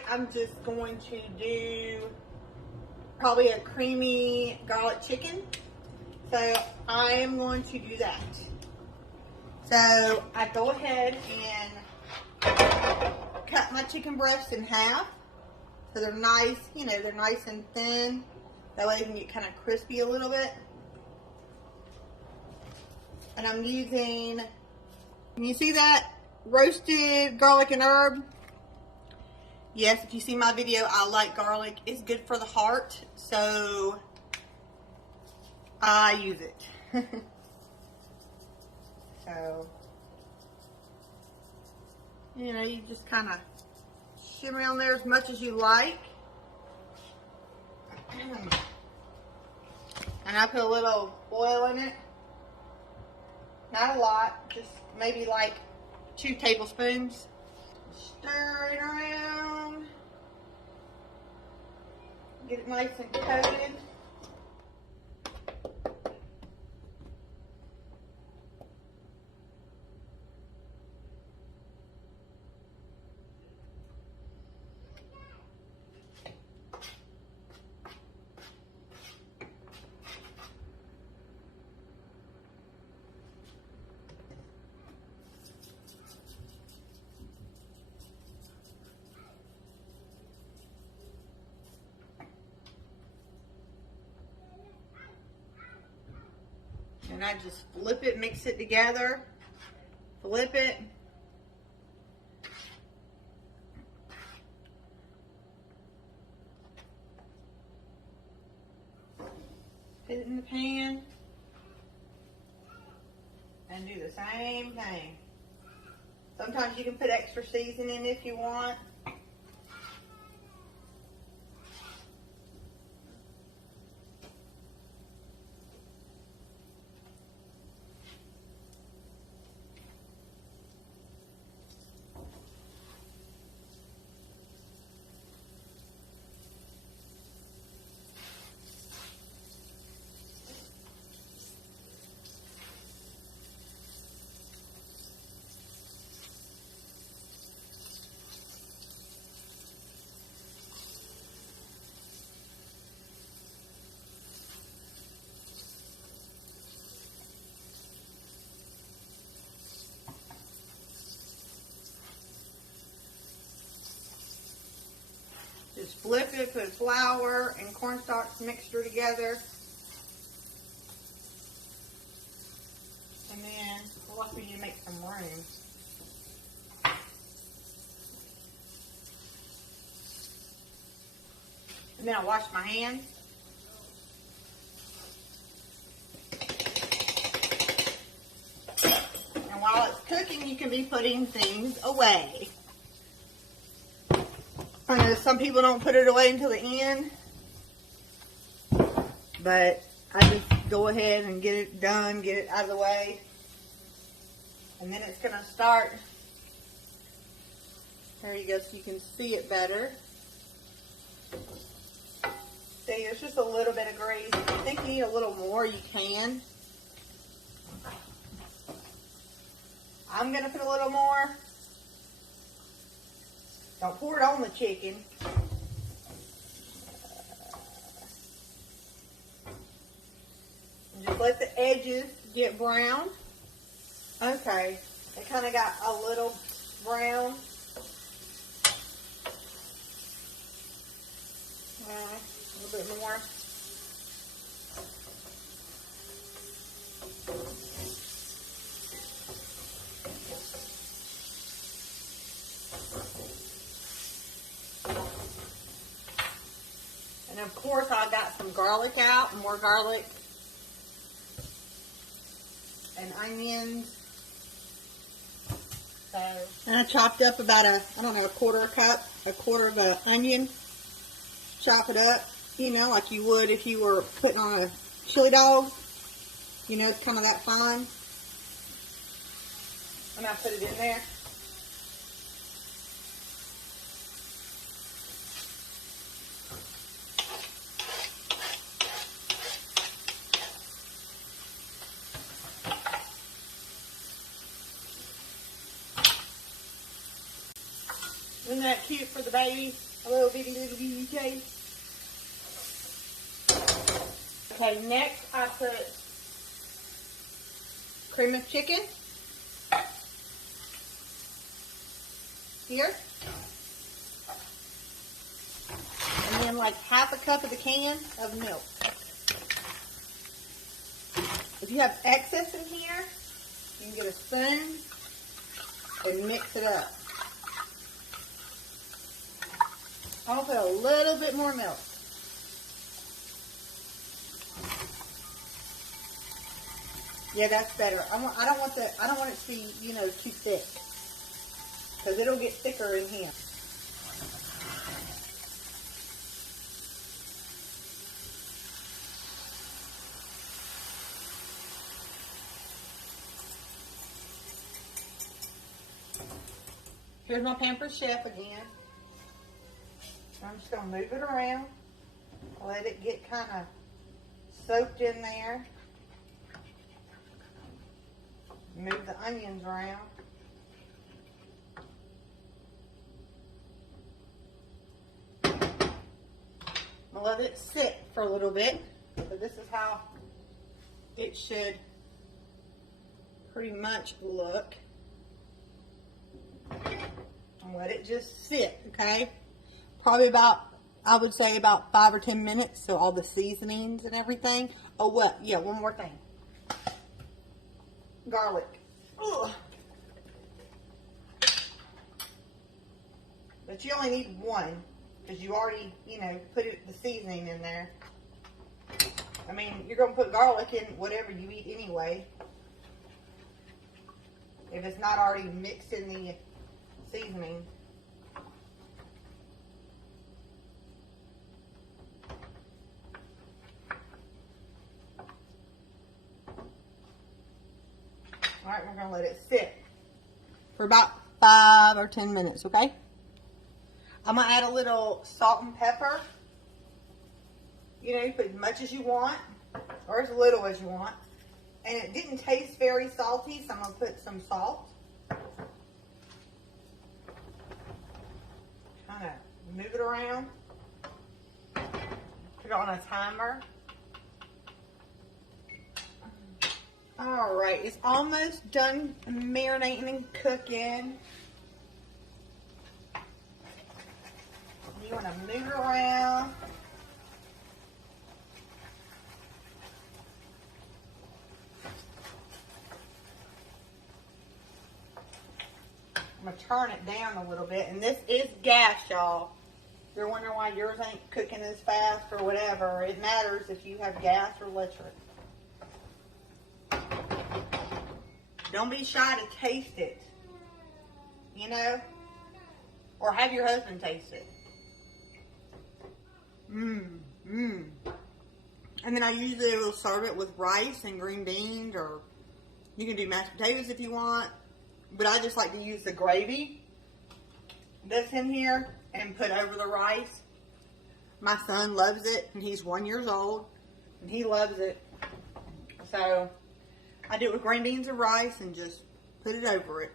tonight I'm just going to do probably a creamy garlic chicken. So I am going to do that. So I go ahead and cut my chicken breasts in half. So they're nice, you know, they're nice and thin. That way they can get kind of crispy a little bit. And I'm using, can you see that? Roasted garlic and herb. Yes, if you see my video, I like garlic. It's good for the heart, so I use it. So, you know, you just kind of shimmer on there as much as you like. And I put a little oil in it. Not a lot, just maybe like 2 tablespoons. Stir it around. Get it nice and coated. And I just flip it, mix it together, flip it. Put it in the pan. And do the same thing. Sometimes you can put extra seasoning if you want. Just flip it, put flour and cornstarch mixture together. And then, well, that's when you make some room. And then I wash my hands. And while it's cooking, you can be putting things away. I know some people don't put it away until the end, but I just go ahead and get it done, get it out of the way, and then it's going to start. There you go, so you can see it better. See, there's just a little bit of grease. If you think you need a little more, you can. I'm going to put a little more. Don't pour it on the chicken. Just let the edges get brown. Okay, it kind of got a little brown. A little bit more. And of course I got some garlic out, more garlic and onions. So, and I chopped up about a quarter cup, a quarter of an onion. Chop it up, you know, like you would if you were putting on a chili dog. You know, it's kind of that fine. And I put it in there. Isn't that cute for the baby? A little bitty taste. Okay, next I put cream of chicken here. And then like half a cup of the can of milk. If you have excess in here, you can get a spoon and mix it up. I'll put a little bit more milk. Yeah, that's better. I don't want it to be, you know, too thick, because it'll get thicker in here. Here's my Pampered Chef again. I'm just going to move it around. Let it get kind of soaked in there. Move the onions around. I'm going to let it sit for a little bit. So this is how it should pretty much look. And let it just sit, okay? Probably about, I would say about 5 or 10 minutes. So all the seasonings and everything. Oh, what? Yeah, one more thing. Garlic. Ugh. But you only need one, because you already, you know, put the seasoning in there. I mean, you're going to put garlic in whatever you eat anyway, if it's not already mixed in the seasoning. Alright, we're going to let it sit for about 5 or 10 minutes, okay? I'm going to add a little salt and pepper. You know, you put as much as you want, or as little as you want. And it didn't taste very salty, so I'm going to put some salt. Kind of move it around. Put it on a timer. Alright, it's almost done marinating and cooking. You want to move it around. I'm going to turn it down a little bit. And this is gas, y'all. If you're wondering why yours ain't cooking as fast or whatever, it matters if you have gas or electric. Don't be shy to taste it, you know, or have your husband taste it. And then I usually will serve it with rice and green beans, or you can do mashed potatoes if you want, but I just like to use the gravy that's in here and put over the rice. My son loves it, and he's 1 year old, and he loves it, so I do it with green beans and rice and just put it over it.